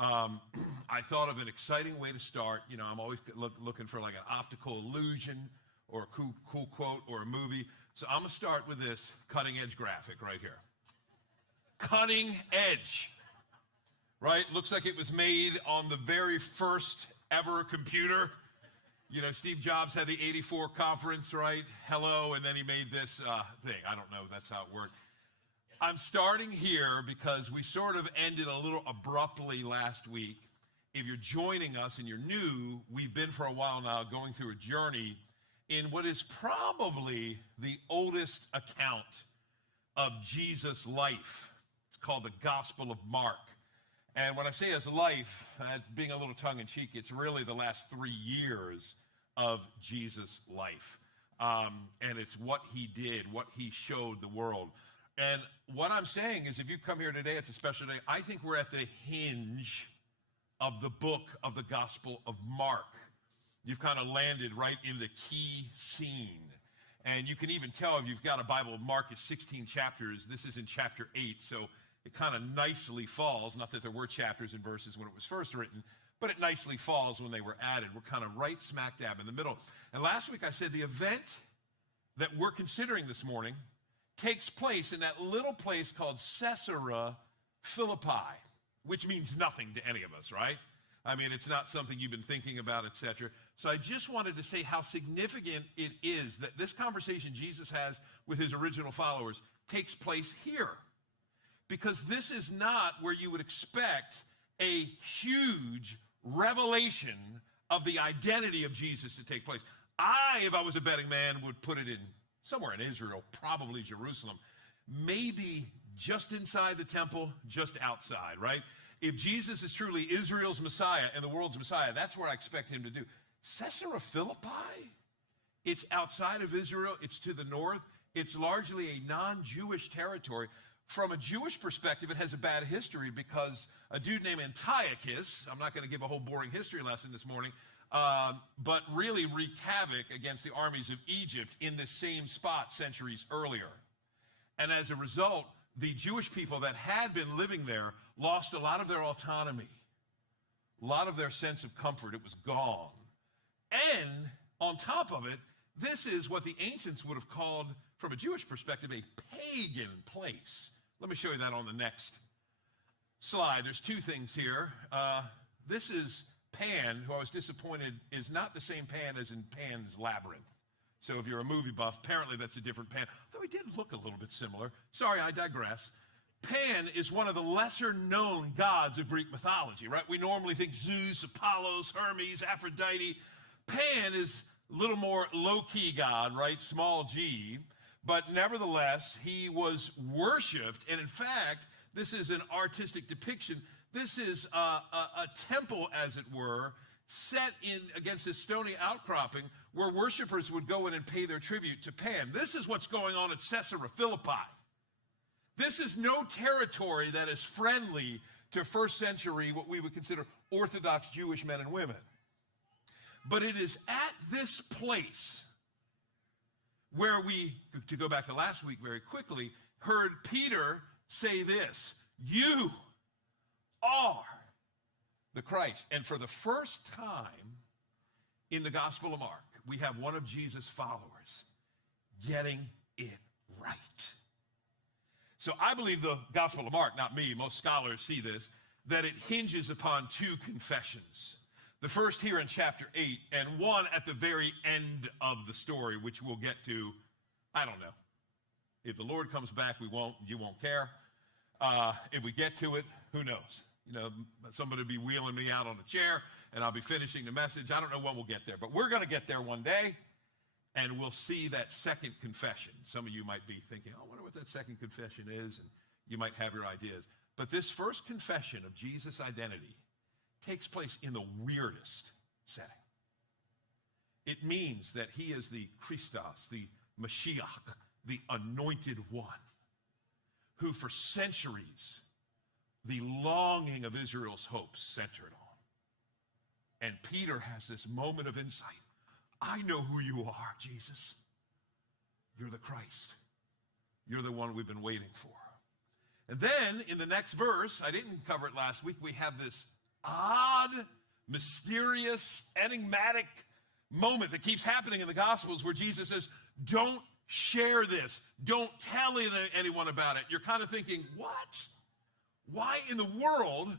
I thought of an exciting way to start. You know, I'm always looking for like an optical illusion or a cool quote or a movie. So I'm going to start with this cutting edge graphic right here. Cutting edge, right? Looks like it was made on the very first ever computer. You know, Steve Jobs had the 84 conference, right? Hello, and then he made this thing. I don't know, that's how it worked. I'm starting here because we sort of ended a little abruptly last week. If you're joining us and you're new, we've been for a while now going through a journey in what is probably the oldest account of Jesus' life. It's called the Gospel of Mark. And when I say his life, being a little tongue-in-cheek, it's really the last 3 years of Jesus' life. And it's what he did, what he showed the world. And what I'm saying is, if you come here today, it's a special day. I think we're at the hinge of the book of the Gospel of Mark. You've kind of landed right in the key scene. And you can even tell if you've got a Bible, Mark is 16 chapters. This is in chapter 8, so it kind of nicely falls. Not that there were chapters and verses when it was first written, but it nicely falls when they were added. We're kind of right smack dab in the middle. And last week I said the event that we're considering this morning takes place in that little place called Caesarea Philippi, which means nothing to any of us, right? I mean, it's not something you've been thinking about, etc. So I just wanted to say how significant it is that this conversation Jesus has with his original followers takes place here. Because this is not where you would expect a huge revelation of the identity of Jesus to take place. If I was a betting man, would put it in somewhere in Israel, probably Jerusalem, maybe just inside the temple, just outside, right? If Jesus is truly Israel's Messiah and the world's Messiah, that's where I expect him to do. Caesarea Philippi, it's outside of Israel, it's to the north, it's largely a non-Jewish territory. From a Jewish perspective, it has a bad history because a dude named Antiochus, I'm not going to give a whole boring history lesson this morning, but really wreaked havoc against the armies of Egypt in the same spot centuries earlier. And as a result, the Jewish people that had been living there lost a lot of their autonomy, a lot of their sense of comfort. It was gone. And on top of it, this is what the ancients would have called, from a Jewish perspective, a pagan place. Let me show you that on the next slide. There's two things here. This is Pan, who I was disappointed is not the same Pan as in Pan's Labyrinth. So if you're a movie buff, apparently that's a different Pan, though he did look a little bit similar. Sorry, I digress. Pan is one of the lesser known gods of Greek mythology, right? We normally think Zeus, Apollos, Hermes, Aphrodite. Pan is a little more low-key god, right? Small g. But nevertheless, he was worshipped. And in fact, this is an artistic depiction. This is a temple, as it were, set in against this stony outcropping where worshipers would go in and pay their tribute to Pan. This is what's going on at Caesarea Philippi. This is no territory that is friendly to first century, what we would consider Orthodox Jewish men and women. But it is at this place where we, to go back to last week very quickly, heard Peter say this: "You are the Christ." And for the first time in the Gospel of Mark, we have one of Jesus' followers getting it right. So I believe the Gospel of Mark, not me, most scholars see this, that it hinges upon two confessions. The first here in chapter 8, and one at the very end of the story, which we'll get to, I don't know. If the Lord comes back, we won't, you won't care. If we get to it, who knows? You know, somebody will be wheeling me out on a chair, and I'll be finishing the message. I don't know when we'll get there, but we're going to get there one day, and we'll see that second confession. Some of you might be thinking, I wonder what that second confession is, and you might have your ideas. But this first confession of Jesus' identity takes place in the weirdest setting. It means that he is the Christos, the Mashiach, the anointed one, who for centuries the longing of Israel's hopes centered on. And Peter has this moment of insight. I know who you are, Jesus. You're the Christ. You're the one we've been waiting for. And then in the next verse, I didn't cover it last week, we have this odd, mysterious, enigmatic moment that keeps happening in the Gospels where Jesus says, don't share this. Don't tell anyone about it. You're kind of thinking, what? Why in the world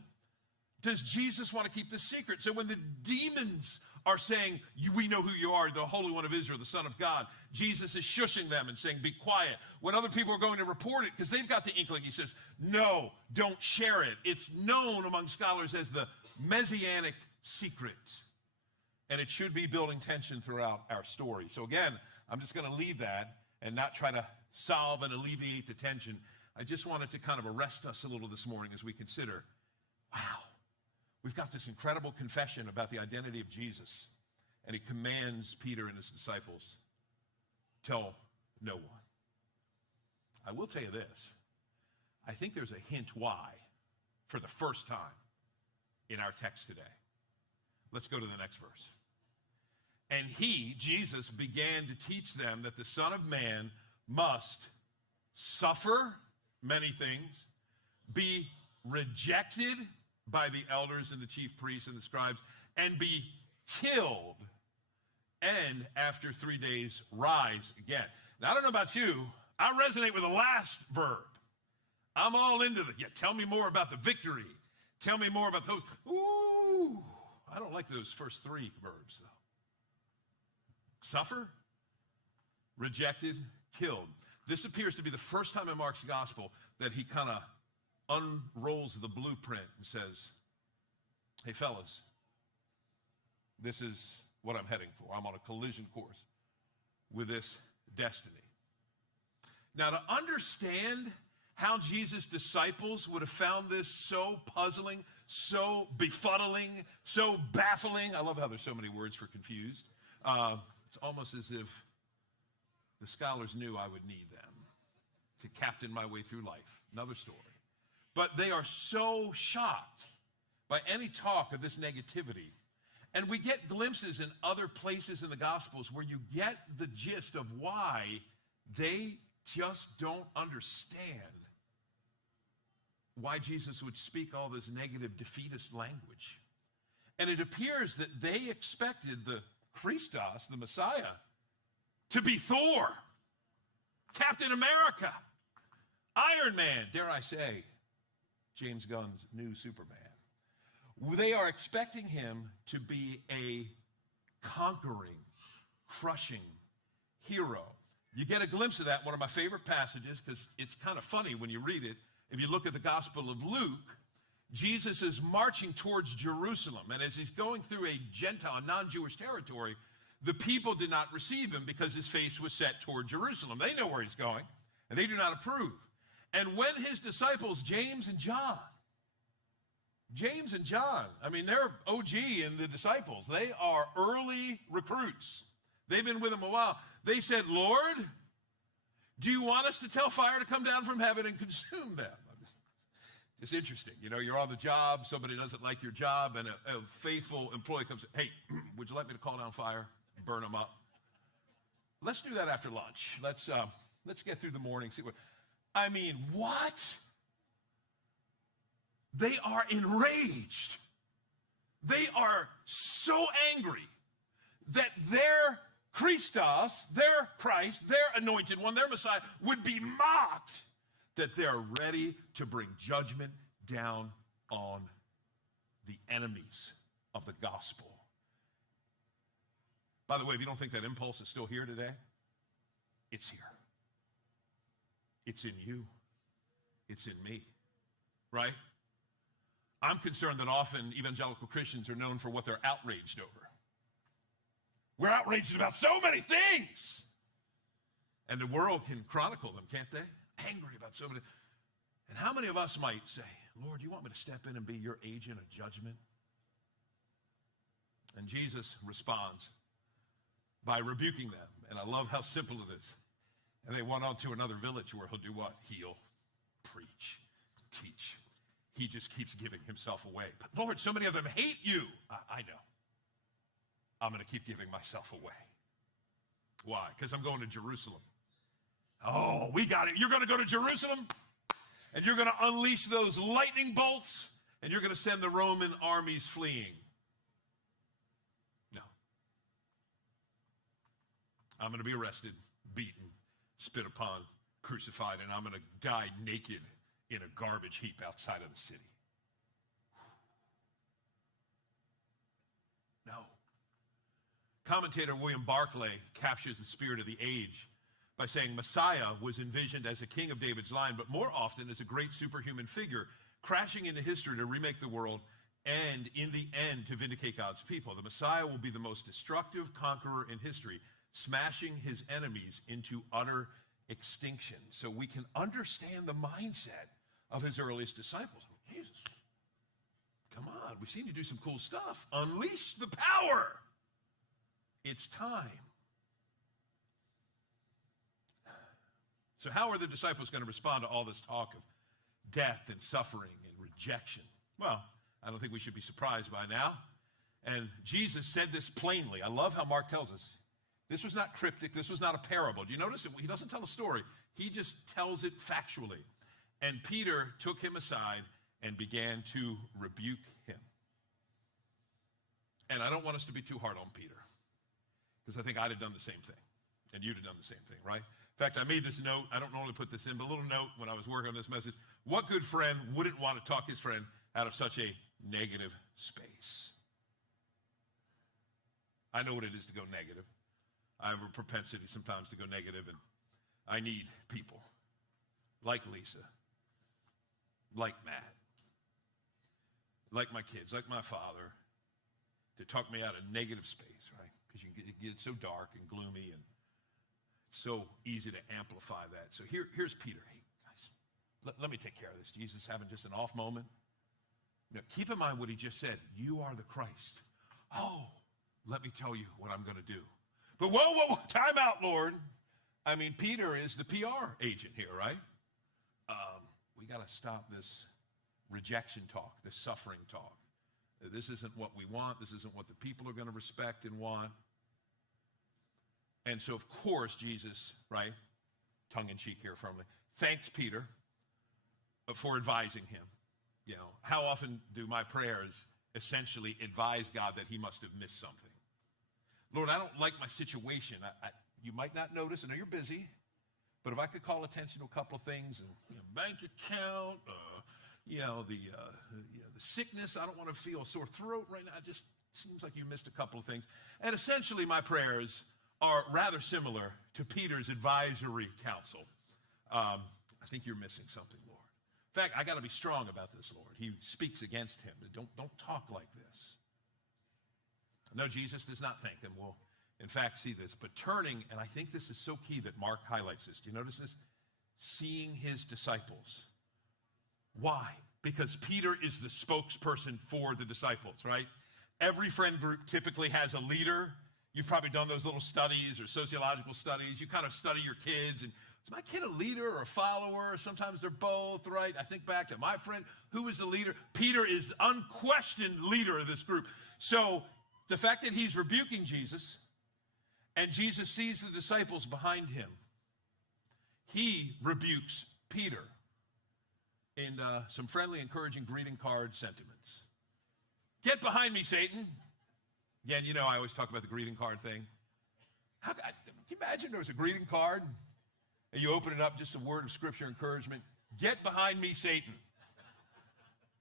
does Jesus want to keep this secret? So when the demons are saying, we know who you are, the Holy One of Israel, the Son of God, Jesus is shushing them and saying, be quiet. When other people are going to report it, because they've got the inkling, he says, no, don't share it. It's known among scholars as the Messianic Secret. And it should be building tension throughout our story. So again, I'm just going to leave that and not try to solve and alleviate the tension. I just wanted to kind of arrest us a little this morning as we consider, wow, we've got this incredible confession about the identity of Jesus, and he commands Peter and his disciples, tell no one. I will tell you this. I think there's a hint why for the first time in our text today. Let's go to the next verse. And he, Jesus, began to teach them that the Son of Man must suffer many things, be rejected by the elders and the chief priests and the scribes, and be killed, and after 3 days rise again. Now, I don't know about you, I resonate with the last verb. I'm all into the, tell me more about the victory. Tell me more about those. Ooh, I don't like those first three verbs, though. Suffer, rejected, killed. This appears to be the first time in Mark's gospel that he kind of unrolls the blueprint and says, hey, fellas, this is what I'm heading for. I'm on a collision course with this destiny. Now, to understand how Jesus' disciples would have found this so puzzling, so befuddling, so baffling. I love how there's so many words for confused. It's almost as if the scholars knew I would need them to captain my way through life. Another story. But they are so shocked by any talk of this negativity. And we get glimpses in other places in the Gospels where you get the gist of why they just don't understand why Jesus would speak all this negative, defeatist language. And it appears that they expected the Christos, the Messiah, to be Thor, Captain America, Iron Man, dare I say, James Gunn's new Superman. They are expecting him to be a conquering, crushing hero. You get a glimpse of that in one of my favorite passages because it's kind of funny when you read it. If you look at the Gospel of Luke, Jesus is marching towards Jerusalem. And as he's going through a Gentile, non-Jewish territory, the people did not receive him because his face was set toward Jerusalem. They know where he's going, and they do not approve. And when his disciples, James and John, I mean, they're OG in the disciples. They are early recruits. They've been with him a while. They said, Lord, do you want us to tell fire to come down from heaven and consume them? It's interesting. You know, you're on the job, somebody doesn't like your job, and a faithful employee comes, hey, would you like me to call down fire and burn them up? Let's do that after lunch. Let's get through the morning. See what. I mean, what? They are enraged. They are so angry that their Christos, their Christ, their anointed one, their Messiah, would be mocked, that they're ready to bring judgment down on the enemies of the gospel. By the way, if you don't think that impulse is still here today, it's here. It's in you. It's in me, right? I'm concerned that often evangelical Christians are known for what they're outraged over. We're outraged about so many things. And the world can chronicle them, can't they? Angry about so many. And how many of us might say, Lord, you want me to step in and be your agent of judgment? And Jesus responds by rebuking them. And I love how simple it is. And they went on to another village where he'll do what? Heal, preach, teach. He just keeps giving himself away. But Lord, so many of them hate you. I know. I'm going to keep giving myself away. Why? Because I'm going to Jerusalem. Oh, we got it. You're going to go to Jerusalem, and you're going to unleash those lightning bolts, and you're going to send the Roman armies fleeing. No. I'm going to be arrested, beaten, spit upon, crucified, and I'm going to die naked in a garbage heap outside of the city. No. Commentator William Barclay captures the spirit of the age by saying Messiah was envisioned as a king of David's line, but more often as a great superhuman figure crashing into history to remake the world and, in the end, to vindicate God's people. The Messiah will be the most destructive conqueror in history, smashing his enemies into utter extinction. So we can understand the mindset of his earliest disciples. Jesus, come on, we've seen you do some cool stuff. Unleash the power. It's time. So how are the disciples going to respond to all this talk of death and suffering and rejection? Well, I don't think we should be surprised by now. And Jesus said this plainly. I love how Mark tells us. This was not cryptic. This was not a parable. Do you notice it? He doesn't tell a story. He just tells it factually. And Peter took him aside and began to rebuke him. And I don't want us to be too hard on Peter, because I think I'd have done the same thing, and you'd have done the same thing, right? In fact, I made this note. I don't normally put this in, but a little note when I was working on this message. What good friend wouldn't want to talk his friend out of such a negative space? I know what it is to go negative. I have a propensity sometimes to go negative, and I need people like Lisa, like Matt, like my kids, like my father, to talk me out of negative space, right? Because it gets so dark and gloomy, and it's so easy to amplify that. So here's Peter. Hey, guys, let me take care of this. Jesus having just an off moment. Now, keep in mind what he just said. You are the Christ. Oh, let me tell you what I'm going to do. But whoa, time out, Lord. I mean, Peter is the PR agent here, right? We got to stop this rejection talk, this suffering talk. This isn't what we want. This isn't what the people are going to respect and want. And so, of course, Jesus, right, tongue-in-cheek here firmly, thanks Peter for advising him. You know, how often do my prayers essentially advise God that he must have missed something? Lord, I don't like my situation. You might not notice. I know you're busy, but if I could call attention to a couple of things, and bank account, the sickness, I don't want to feel a sore throat right now. It just seems like you missed a couple of things. And essentially, my prayers are rather similar to Peter's advisory counsel. I think you're missing something, Lord. In fact, I got to be strong about this, Lord. He speaks against him. Don't talk like this. No, Jesus does not thank him. We'll, in fact, see this. But turning, and I think this is so key that Mark highlights this. Do you notice this? Seeing his disciples. Why? Because Peter is the spokesperson for the disciples, right? Every friend group typically has a leader. You've probably done those little studies or sociological studies. You kind of study your kids, and is my kid a leader or a follower? Sometimes they're both, right? I think back to my friend. Who is the leader? Peter is unquestioned leader of this group. So the fact that he's rebuking Jesus, and Jesus sees the disciples behind him, he rebukes Peter in some friendly, encouraging greeting card sentiments. Get behind me, Satan. Again, you know, I always talk about the greeting card thing. Can you imagine there was a greeting card and you open it up, just a word of scripture encouragement? Get behind me, Satan.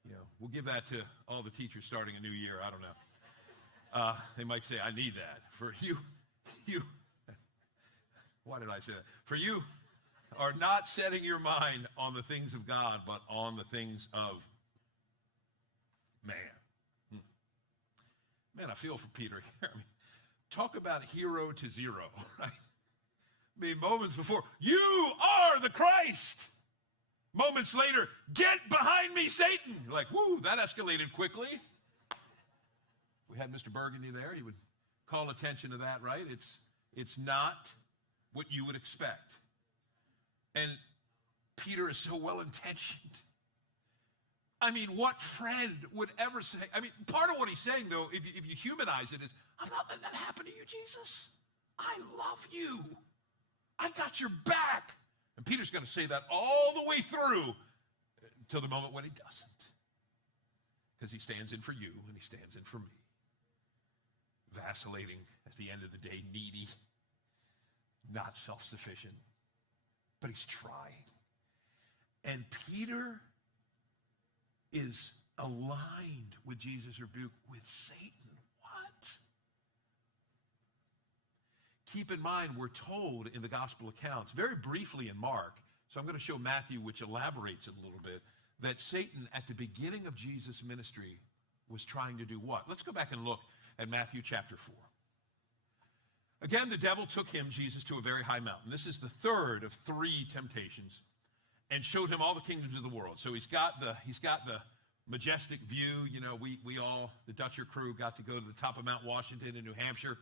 You know, we'll give that to all the teachers starting a new year. I don't know. They might say, I need that. For you, why did I say that? For you are not setting your mind on the things of God, but on the things of man. Man, I feel for Peter here. I mean, talk about hero to zero, right? I mean, moments before, you are the Christ. Moments later, get behind me, Satan. You're like, woo, that escalated quickly. If we had Mr. Burgundy there, he would call attention to that, right? It's not what you would expect. And Peter is so well-intentioned. I mean, what friend would ever say, I mean, part of what he's saying, though, if you humanize it, is, I'm not letting that happen to you, Jesus. I love you. I got your back. And Peter's going to say that all the way through till the moment when he doesn't. because he stands in for you and he stands in for me. Vacillating at the end of the day, needy, not self-sufficient, but he's trying. And Peter is aligned with Jesus' rebuke with Satan. What? Keep in mind, we're told in the gospel accounts, very briefly in Mark, so I'm going to show Matthew, which elaborates it a little bit, that Satan at the beginning of Jesus' ministry was trying to do what? Let's go back and look at Matthew chapter 4. Again, the devil took him, Jesus, to a very high mountain. This is the third of 3 temptations, and showed him all the kingdoms of the world. So he's got the majestic view. You know, we all, the Dutcher crew, got to go to the top of Mount Washington in New Hampshire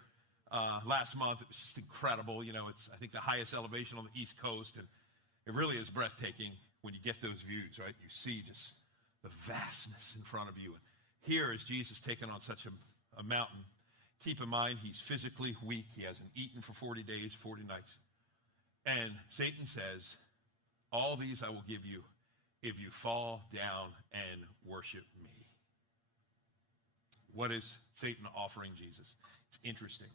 last month. It was just incredible. You know, it's, I think, the highest elevation on the East Coast, and it really is breathtaking when you get those views, right? You see just the vastness in front of you. And here is Jesus taken on such a mountain. Keep in mind, he's physically weak. He hasn't eaten for 40 days, 40 nights. And Satan says, all these I will give you if you fall down and worship me. What is Satan offering Jesus? It's interesting.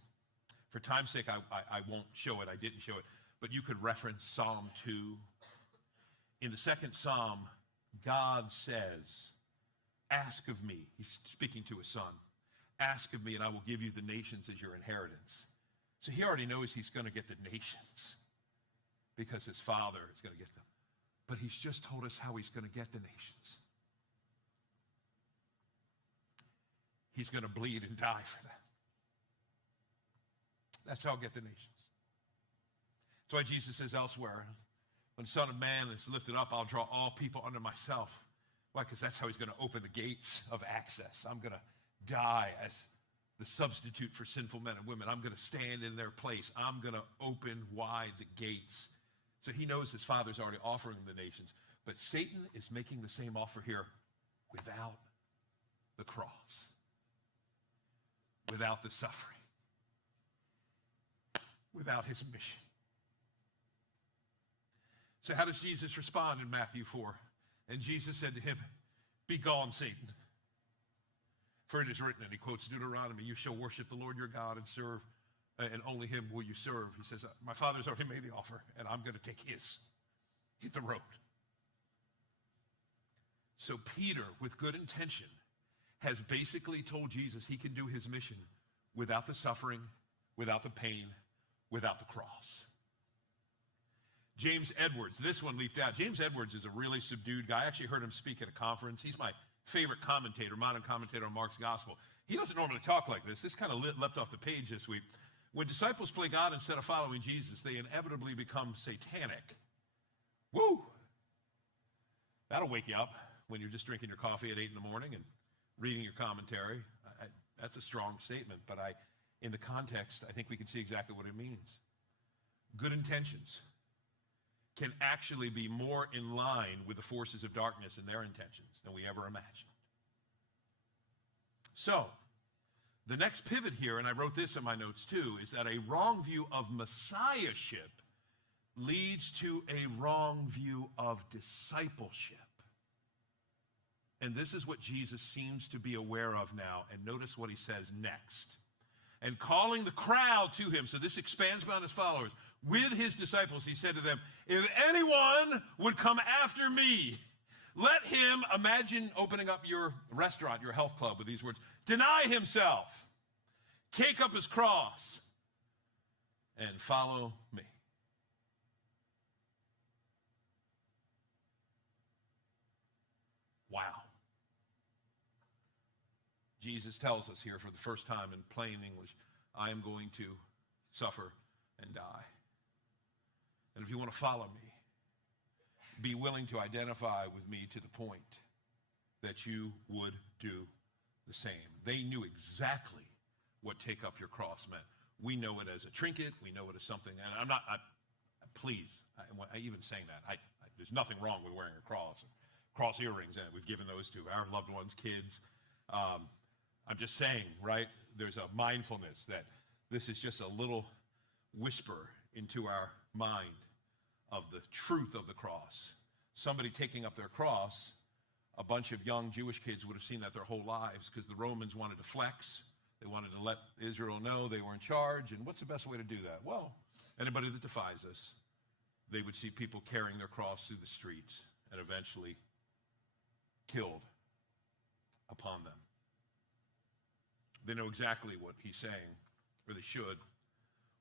For time's sake, I won't show it. I didn't show it. But you could reference Psalm 2. In the second Psalm, God says, ask of me. He's speaking to his son. Ask of me, and I will give you the nations as your inheritance. So he already knows he's going to get the nations because his father is going to get them. But he's just told us how he's going to get the nations. He's going to bleed and die for that. That's how I'll get the nations. That's why Jesus says elsewhere, when the Son of Man is lifted up, I'll draw all people unto myself. Why? Because that's how he's going to open the gates of access. I'm going to die as the substitute for sinful men and women. I'm going to stand in their place. I'm going to open wide the gates. So he knows his father's already offering the nations. But Satan is making the same offer here without the cross, without the suffering, without his mission. So how does Jesus respond in Matthew 4? And Jesus said to him, be gone, Satan. For it is written, and he quotes Deuteronomy, you shall worship the Lord your God and serve, and only him will you serve. He says, my father's already made the offer, and I'm going to take his. Hit the road. So Peter, with good intention, has basically told Jesus he can do his mission without the suffering, without the pain, without the cross. James Edwards, this one leaped out. James Edwards is a really subdued guy. I actually heard him speak at a conference. He's my favorite commentator, modern commentator on Mark's gospel. He doesn't normally talk like this. This kind of leapt off the page this week. When disciples play God instead of following Jesus, they inevitably become satanic. Woo! That'll wake you up when you're just drinking your coffee at 8 in the morning and reading your commentary. That's a strong statement, but in the context, I think we can see exactly what it means. Good intentions can actually be more in line with the forces of darkness and their intentions than we ever imagined. So, the next pivot here, and I wrote this in my notes too, is that a wrong view of messiahship leads to a wrong view of discipleship. And this is what Jesus seems to be aware of now. And notice what he says next. And calling the crowd to him, so this expands beyond his followers, with his disciples, he said to them, if anyone would come after me, let him, imagine opening up your restaurant, your health club with these words, deny himself, take up his cross, and follow me. Wow. Jesus tells us here for the first time in plain English, I am going to suffer and die. And if you want to follow me, be willing to identify with me to the point that you would do the same. They knew exactly what take up your cross meant. We know it as a trinket. We know it as something, and I'm not, please, even saying that, there's nothing wrong with wearing a cross earrings, and we've given those to our loved ones, kids. I'm just saying, right, there's a mindfulness that this is just a little whisper into our mind of the truth of the cross. Somebody taking up their cross A bunch of young Jewish kids would have seen that their whole lives because the Romans wanted to flex. They wanted to let Israel know they were in charge. And what's the best way to do that? Well, anybody that defies us, they would see people carrying their cross through the streets and eventually killed upon them. They know exactly what he's saying, or they should.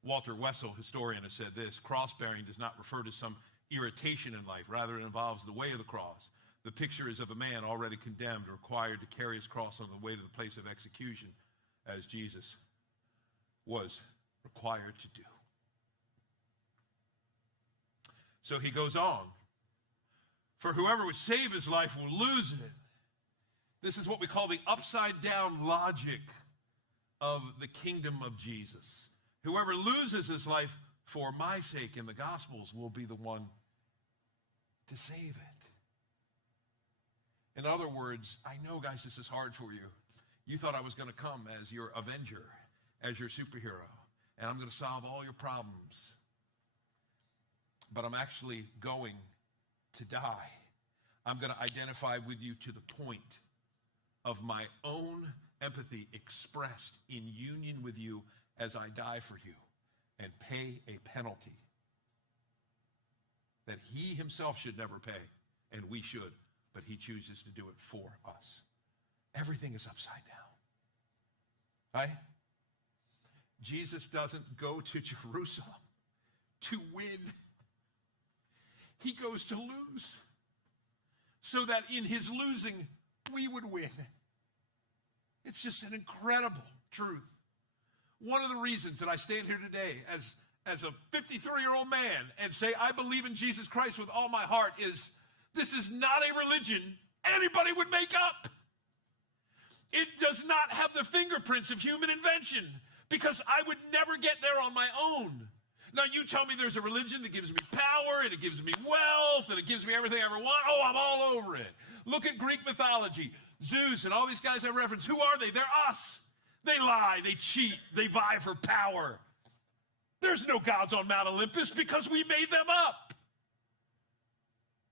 Walter Wessel, historian, has said this: cross-bearing does not refer to some irritation in life. Rather, it involves the way of the cross. The picture is of a man already condemned, required to carry his cross on the way to the place of execution, as Jesus was required to do. So he goes on. For whoever would save his life will lose it. This is what we call the upside-down logic of the kingdom of Jesus. Whoever loses his life for my sake in the Gospels will be the one to save it. In other words, I know, guys, this is hard for you. You thought I was going to come as your avenger, as your superhero, and I'm going to solve all your problems. But I'm actually going to die. I'm going to identify with you to the point of my own empathy expressed in union with you as I die for you and pay a penalty that he himself should never pay, and we should, but he chooses to do it for us. Everything is upside down, right? Jesus doesn't go to Jerusalem to win. He goes to lose so that in his losing, we would win. It's just an incredible truth. One of the reasons that I stand here today as a 53-year-old man and say I believe in Jesus Christ with all my heart is this is not a religion anybody would make up. It does not have the fingerprints of human invention because I would never get there on my own. Now, you tell me there's a religion that gives me power, and it gives me wealth, and it gives me everything I ever want. Oh, I'm all over it. Look at Greek mythology. Zeus and all these guys I reference. Who are they? They're us. They lie, they cheat, they vie for power. There's no gods on Mount Olympus because we made them up.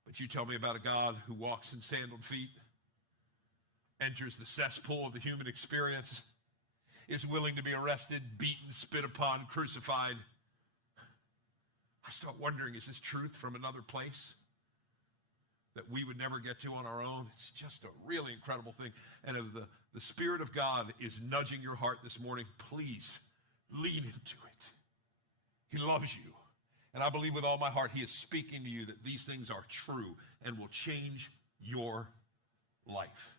But you tell me about a God who walks in sandaled feet, enters the cesspool of the human experience, is willing to be arrested, beaten, spit upon, crucified. I start wondering, is this truth from another place that we would never get to on our own? It's just a really incredible thing. And if the Spirit of God is nudging your heart this morning, please lean into it. He loves you. And I believe with all my heart he is speaking to you that these things are true and will change your life.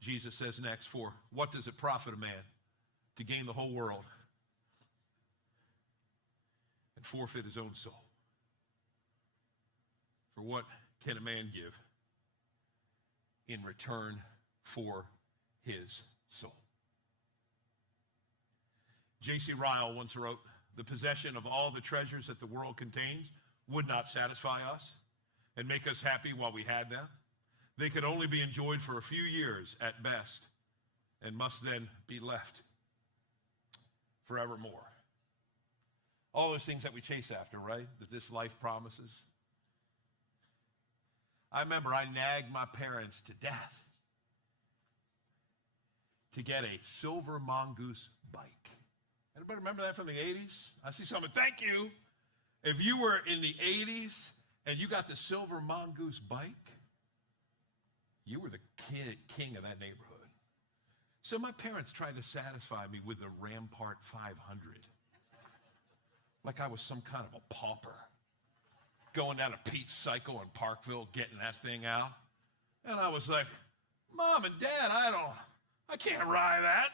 Jesus says next, for what does it profit a man to gain the whole world and forfeit his own soul? For what can a man give in return for his soul? J.C. Ryle once wrote, the possession of all the treasures that the world contains would not satisfy us and make us happy while we had them. They could only be enjoyed for a few years at best and must then be left forevermore. All those things that we chase after, right? That this life promises. I remember I nagged my parents to death to get a silver mongoose bike. Anybody remember that from the 80s? I see someone, thank you. If you were in the 80s and you got the silver mongoose bike, you were the king of that neighborhood. So my parents tried to satisfy me with the Rampart 500. Like I was some kind of a pauper. Going down to Pete's Cycle in Parkville, getting that thing out. And I was like, Mom and Dad, I can't ride that.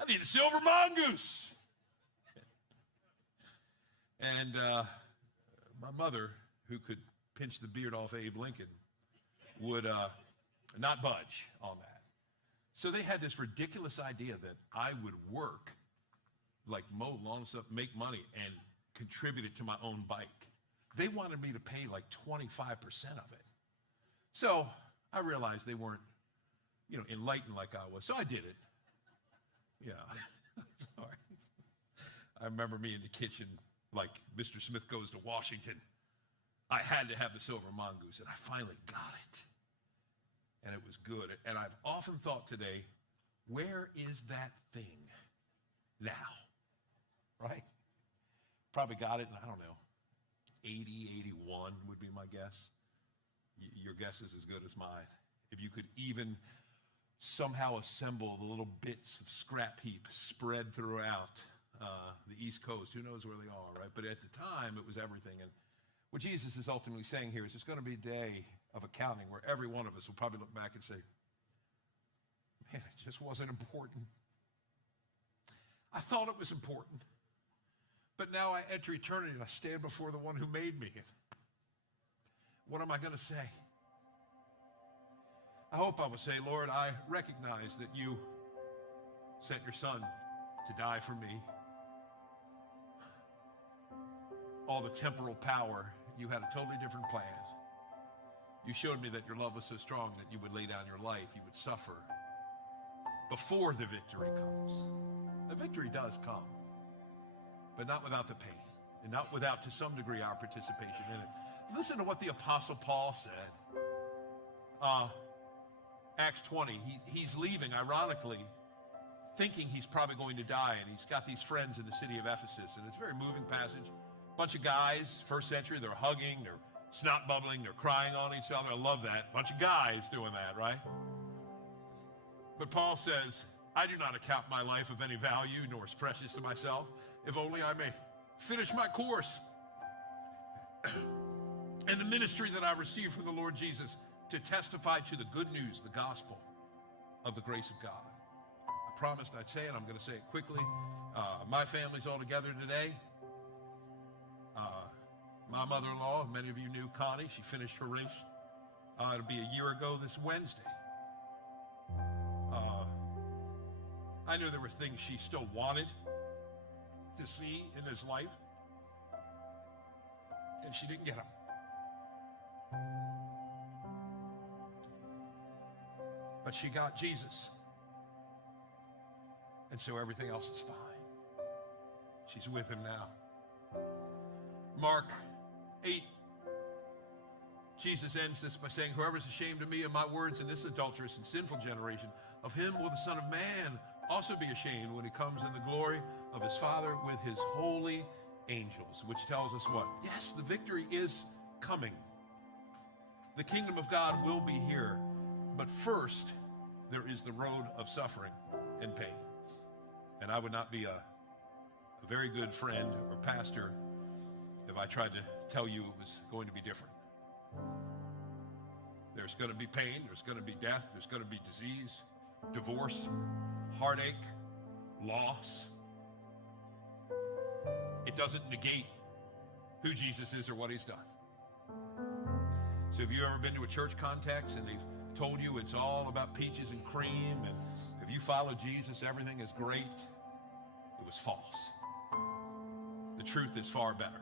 I need a silver mongoose. And my mother, who could pinch the beard off Abe Lincoln, would not budge on that. So they had this ridiculous idea that I would work, like mow lawn and stuff, make money, and contribute it to my own bike. They wanted me to pay like 25% of it. So I realized they weren't, enlightened like I was. So I did it. Yeah. Sorry. I remember me in the kitchen, like Mr. Smith Goes to Washington, I had to have the silver mongoose, and I finally got it. And it was good. And I've often thought today, where is that thing now? Right? Probably got it in, I don't know, 80, 81 would be my guess. Your guess is as good as mine. If you could even somehow assemble the little bits of scrap heap spread throughout the East Coast, who knows where they are, right? But at the time, it was everything. And what Jesus is ultimately saying here is there's going to be a day of accounting where every one of us will probably look back and say, man, it just wasn't important. I thought it was important. But now I enter eternity and I stand before the one who made me. What am I going to say? I hope I will say, Lord, I recognize that you sent your son to die for me. All the temporal power, you had a totally different plan. You showed me that your love was so strong that you would lay down your life, you would suffer before the victory comes. The victory does come, but not without the pain, and not without, to some degree, our participation in it. Listen to what the Apostle Paul said. Acts 20, he's leaving, ironically, thinking he's probably going to die, and he's got these friends in the city of Ephesus, and it's a very moving passage. Bunch of guys, first century, they're hugging, they're snot bubbling, they're crying on each other. I love that. Bunch of guys doing that, right? But Paul says, I do not account my life of any value, nor as precious to myself, if only I may finish my course and the ministry that I received from the Lord Jesus to testify to the good news, the gospel of the grace of God. I promised I'd say it. I'm going to say it quickly. My family's all together today. My mother-in-law, many of you knew Connie, she finished her race. It'll be a year ago this Wednesday. I knew there were things she still wanted to see in his life, and she didn't get them. But she got Jesus, and so everything else is fine. She's with him now. Mark 8, Jesus ends this by saying, whoever is ashamed of me and my words in this adulterous and sinful generation, of him will the Son of Man also be ashamed when he comes in the glory of his Father with his holy angels. Which tells us what? Yes, the victory is coming. The kingdom of God will be here. But first, there is the road of suffering and pain. And I would not be a very good friend or pastor if I tried to tell you it was going to be different. There's going to be pain, there's going to be death, there's going to be disease, divorce, heartache, loss. It doesn't negate who Jesus is or what he's done. So have you ever been to a church context and they've told you it's all about peaches and cream, and if you follow Jesus, everything is great? It was false. The truth is far better.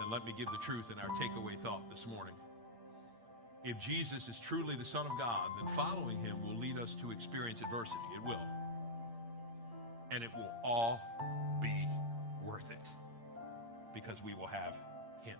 And let me give the truth in our takeaway thought this morning. If Jesus is truly the Son of God, then following him will lead us to experience adversity. It will. And it will all be worth it because we will have him.